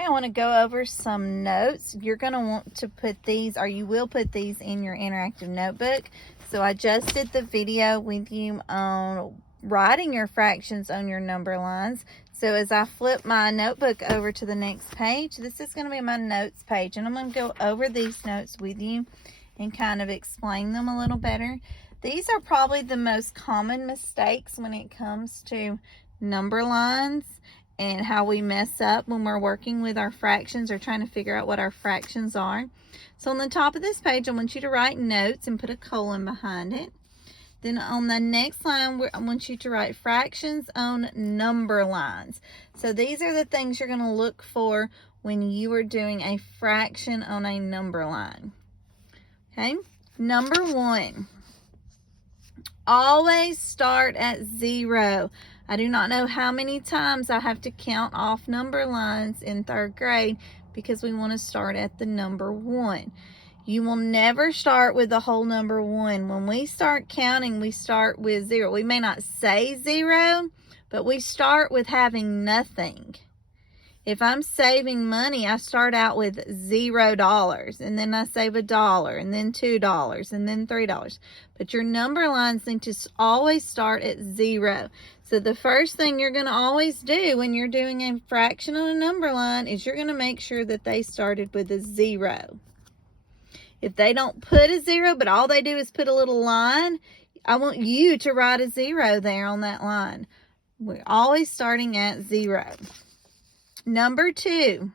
Okay, I want to go over some notes. You're going to want to put these, or you will put these in your interactive notebook. So I just did the video with you on writing your fractions on your number lines. So as I flip my notebook over to the next page, this is going to be my notes page. And I'm going to go over these notes with you and kind of explain them a little better. These are probably the most common mistakes when it comes to number lines and how we mess up when we're working with our fractions or trying to figure out what our fractions are. So on the top of this page, I want you to write notes and put a colon behind it. Then on the next line, I want you to write fractions on number lines. So these are the things you're going to look for when you are doing a fraction on a number line. Okay, number one, always start at 0. I do not know how many times I have to count off number lines in 3rd grade because we want to start at the number 1. You will never start with the whole number 1. When we start counting, we start with 0. We may not say 0, but we start with having nothing. If I'm saving money, I start out with $0, and then I save $1, and then $2, and then $3. But your number lines need to always start at 0. So the first thing you're going to always do when you're doing a fraction on a number line is you're going to make sure that they started with a 0. If they don't put a 0, but all they do is put a little line, I want you to write a 0 there on that line. We're always starting at 0. Number 2,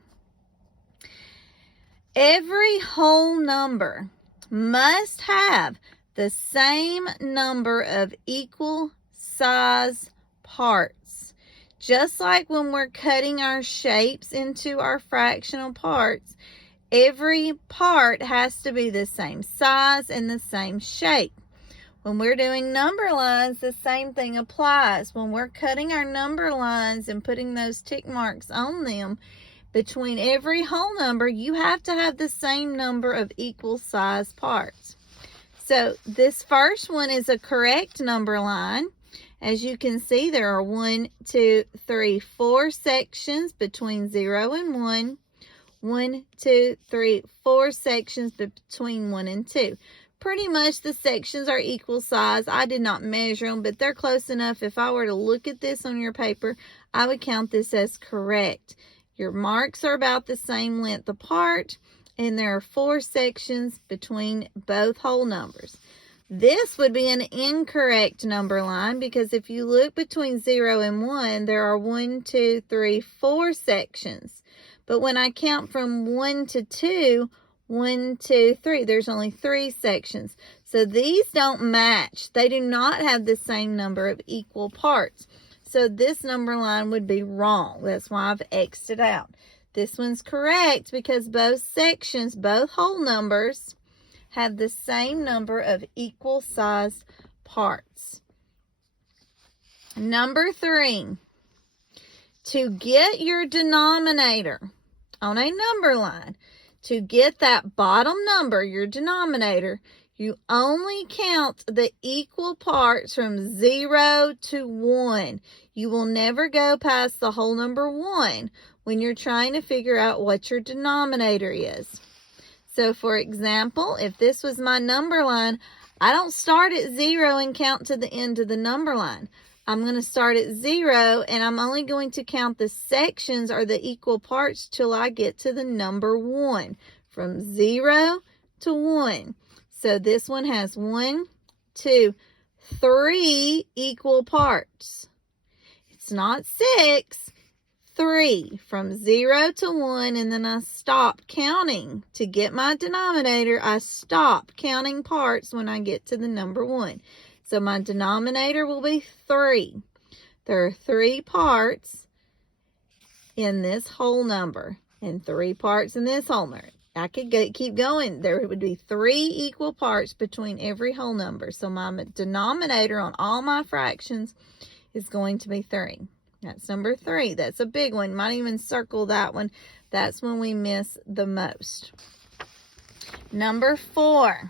every whole number must have the same number of equal size parts. Just like when we're cutting our shapes into our fractional parts, every part has to be the same size and the same shape. When we're doing number lines, the same thing applies. When we're cutting our number lines and putting those tick marks on them, between every whole number, you have to have the same number of equal size parts. So this first one is a correct number line. As you can see, there are 1, 2, 3, 4 sections between 0 and 1. 1, 2, 3, 4 sections between 1 and 2. Pretty much the sections are equal size. I did not measure them, but they're close enough. If I were to look at this on your paper, I would count this as correct. Your marks are about the same length apart, and there are 4 sections between both whole numbers. This would be an incorrect number line because if you look between 0 and 1, there are 1, 2, 3, 4 sections. But when I count from 1 to 2, 1, 2, 3, there's only 3 sections. So these don't match. They do not have the same number of equal parts. So this number line would be wrong. That's why I've X'd it out. This one's correct because both sections, both whole numbers, have the same number of equal size parts. Number 3, to get your denominator on a number line, to get that bottom number, your denominator, you only count the equal parts from 0 to 1. You will never go past the whole number 1 when you're trying to figure out what your denominator is. So for example, if this was my number line, I don't start at 0 and count to the end of the number line. I'm going to start at 0, and I'm only going to count the sections or the equal parts till I get to the number 1, from 0 to 1. So this one has 1, 2, 3 equal parts. It's not 6, 3, from 0 to 1, and then I stop counting. To get my denominator, I stop counting parts when I get to the number 1. So my denominator will be 3. There are 3 parts in this whole number and 3 parts in this whole number. I could keep going. There would be 3 equal parts between every whole number. So my denominator on all my fractions is going to be 3. That's number 3. That's a big one. Might even circle that one. That's when we miss the most. Number 4.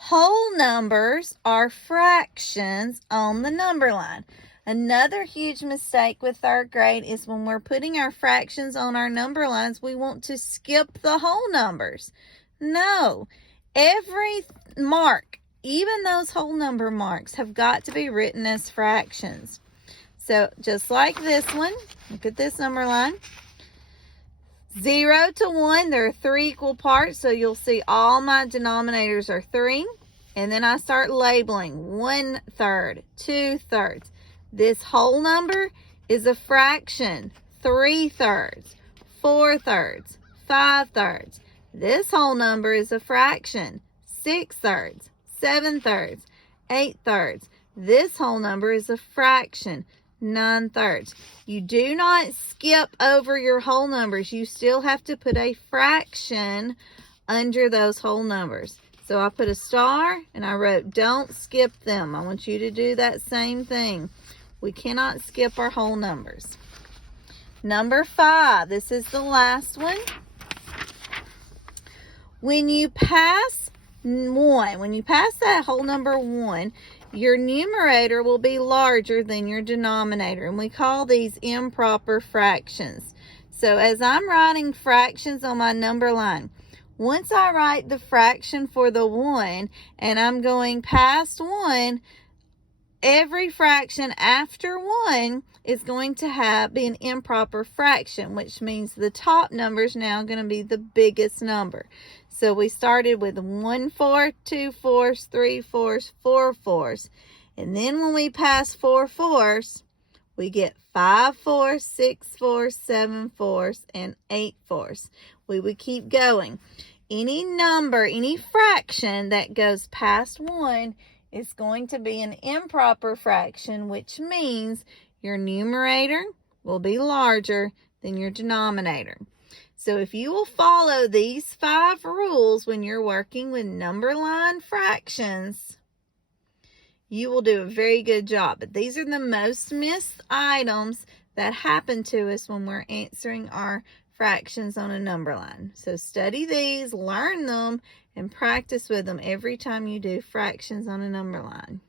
Whole numbers are fractions on the number line. Another huge mistake with third grade is when we're putting our fractions on our number lines, we want to skip the whole numbers. No, every mark, even those whole number marks, have got to be written as fractions. So just like this one, look at this number line. 0 to 1, there are 3 equal parts, so you'll see all my denominators are 3. And then I start labeling 1/3, 2/3. This whole number is a fraction. 3/3, 4/3, 5/3. This whole number is a fraction. 6/3, 7/3, 8/3. This whole number is a fraction. 9/3. You do not skip over your whole numbers. You still have to put a fraction under those whole numbers. So I put a star and I wrote, don't skip them. I want you to do that same thing. We cannot skip our whole numbers. Number 5, this is the last one. When you pass 1, when you pass that whole number 1, your numerator will be larger than your denominator, and we call these improper fractions. So as I'm writing fractions on my number line, once I write the fraction for the 1 and I'm going past 1, every fraction after 1 is going to be an improper fraction, which means the top number is now going to be the biggest number. So we started with 1/4, 2/4, 3/4, 4/4. And then when we pass 4/4, we get 5/4, 6/4, 7/4, and 8/4. We would keep going. Any number, any fraction that goes past 1 is going to be an improper fraction, which means your numerator will be larger than your denominator. So if you will follow these 5 rules when you're working with number line fractions, you will do a very good job. But these are the most missed items that happen to us when we're answering our fractions on a number line. So study these, learn them, and practice with them every time you do fractions on a number line.